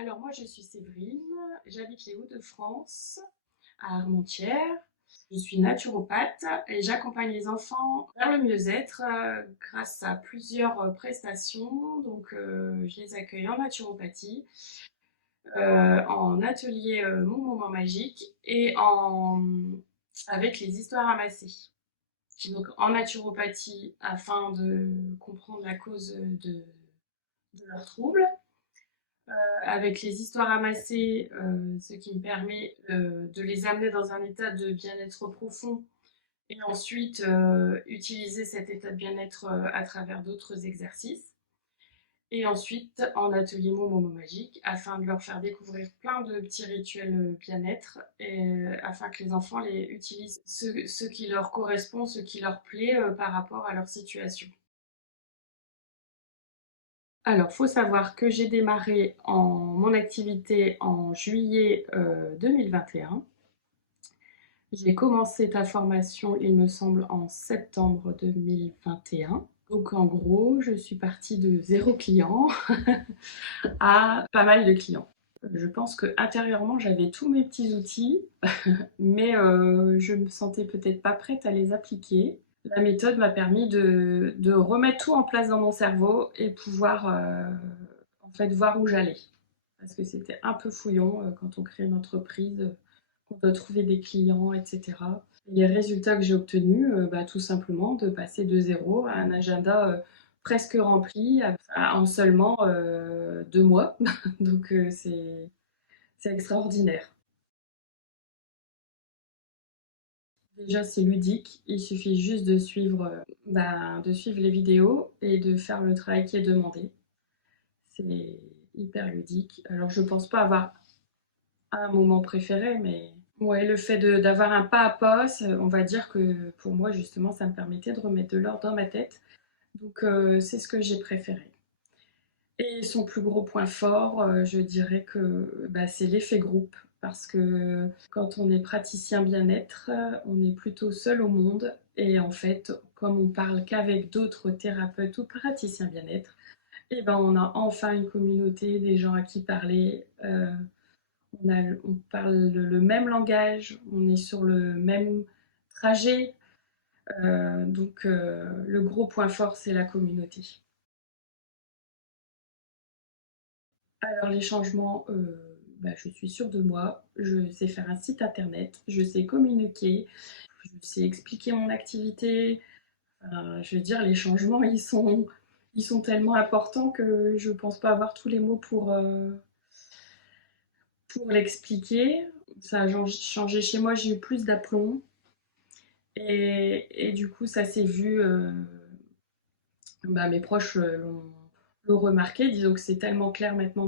Alors moi je suis Séverine, j'habite les Hauts-de-France, à Armentières. Je suis naturopathe et j'accompagne les enfants vers le mieux-être grâce à plusieurs prestations. Je les accueille en naturopathie, en atelier Mon Moment Magique avec les histoires amassées. Donc en naturopathie afin de comprendre la cause de leurs troubles, avec les histoires amassées, ce qui me permet de les amener dans un état de bien-être profond et ensuite utiliser cet état de bien-être à travers d'autres exercices. Et ensuite en atelier Moment Magique afin de leur faire découvrir plein de petits rituels bien-être afin que les enfants les utilisent ce qui leur correspond, ce qui leur plaît par rapport à leur situation. Alors, faut savoir que j'ai démarré mon activité en juillet 2021. J'ai commencé ta formation, il me semble, en septembre 2021. Donc, en gros, je suis partie de 0 client à pas mal de clients. Je pense que intérieurement, j'avais tous mes petits outils, mais je me sentais peut-être pas prête à les appliquer. La méthode m'a permis de remettre tout en place dans mon cerveau et pouvoir en fait voir où j'allais. Parce que c'était un peu fouillon quand on crée une entreprise, qu'on doit trouver des clients, etc. Et les résultats que j'ai obtenus, tout simplement de passer de zéro à un agenda presque rempli en seulement 2 mois. C'est extraordinaire. Déjà, c'est ludique. Il suffit juste de suivre les vidéos et de faire le travail qui est demandé. C'est hyper ludique. Alors, je pense pas avoir un moment préféré, mais ouais, le fait d'avoir un pas à pas, on va dire que pour moi, justement, ça me permettait de remettre de l'ordre dans ma tête. C'est ce que j'ai préféré. Et son plus gros point fort, je dirais que c'est l'effet groupe. Parce que quand on est praticien bien-être, on est plutôt seul au monde. Et en fait, comme on parle qu'avec d'autres thérapeutes ou praticiens bien-être, et ben on a enfin une communauté, des gens à qui parler. On parle le même langage, on est sur le même trajet. Le gros point fort, c'est la communauté. Alors les changements, je suis sûre de moi, je sais faire un site internet, je sais communiquer, je sais expliquer mon activité. Je veux dire, les changements, ils sont tellement importants que je ne pense pas avoir tous les mots pour l'expliquer. Ça a changé chez moi, j'ai eu plus d'aplomb. Et du coup, ça s'est vu, mes proches l'ont remarqué. Disons que c'est tellement clair maintenant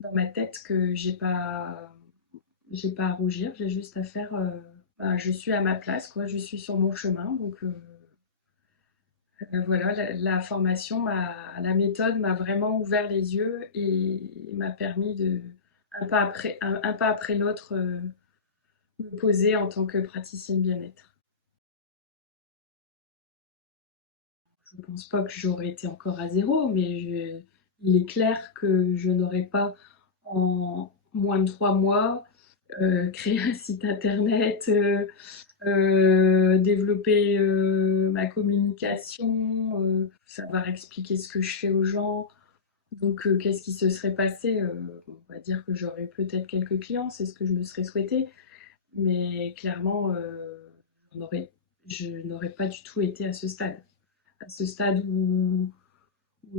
dans ma tête que j'ai pas à rougir, j'ai juste à faire. Je suis à ma place, quoi. Je suis sur mon chemin, voilà. La formation, la méthode m'a vraiment ouvert les yeux et m'a permis de un pas après l'autre me poser en tant que praticienne bien-être. Je pense pas que j'aurais été encore à zéro, mais il est clair que je n'aurais pas en moins de 3 mois créé un site internet, développer ma communication, savoir expliquer ce que je fais aux gens. Qu'est-ce qui se serait passé? On va dire que j'aurais peut-être quelques clients, c'est ce que je me serais souhaité, mais clairement, j'en aurais je n'aurais pas du tout été à ce stade. À ce stade où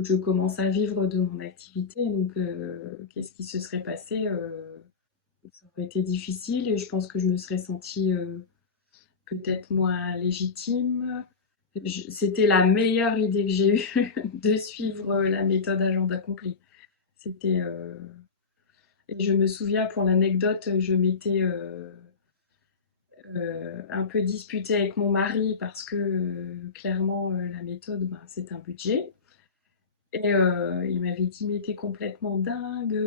je commence à vivre de mon activité. Qu'est-ce qui se serait passé? Ça aurait été difficile et je pense que je me serais sentie peut-être moins légitime. C'était la meilleure idée que j'ai eue de suivre la méthode agenda compris. C'était et je me souviens pour l'anecdote, je m'étais un peu disputée avec mon mari parce que clairement la méthode, c'est un budget. Et il m'avait dit mais t'es complètement dingue,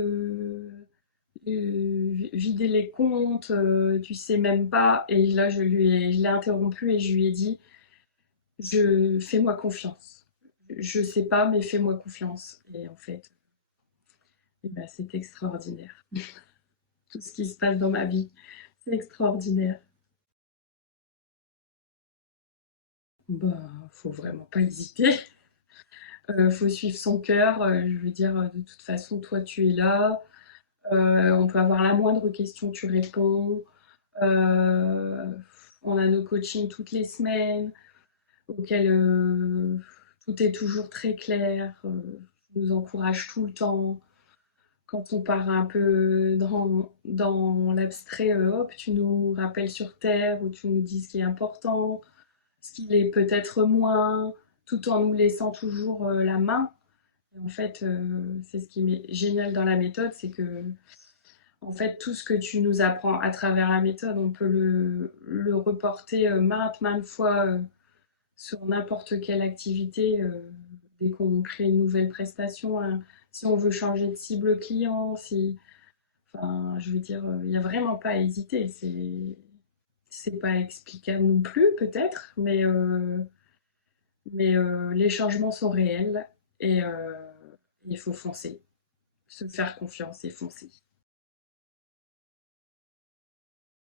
vider les comptes, tu sais même pas. Et là je l'ai interrompu et je lui ai dit fais-moi confiance. Je sais pas mais fais-moi confiance. Et en fait Et ben, c'est extraordinaire. Tout ce qui se passe dans ma vie, c'est extraordinaire. Bah, faut vraiment pas hésiter. Faut suivre son cœur. Je veux dire, de toute façon, toi, tu es là. On peut avoir la moindre question, tu réponds. Euh, on a nos coachings toutes les semaines, auxquels tout est toujours très clair. Tu nous encourage tout le temps. Quand on part un peu dans l'abstrait, hop, tu nous rappelles sur Terre, ou tu nous dis ce qui est important, ce qui l'est peut-être moins, tout en nous laissant toujours la main. Et en fait, c'est ce qui est génial dans la méthode, c'est que en fait, tout ce que tu nous apprends à travers la méthode, on peut le reporter maintes fois sur n'importe quelle activité dès qu'on crée une nouvelle prestation, hein. Si on veut changer de cible client, si, enfin, je veux dire, il n'y a vraiment pas à hésiter. C'est pas explicable non plus, peut-être, mais les changements sont réels et il faut foncer, se faire confiance et foncer.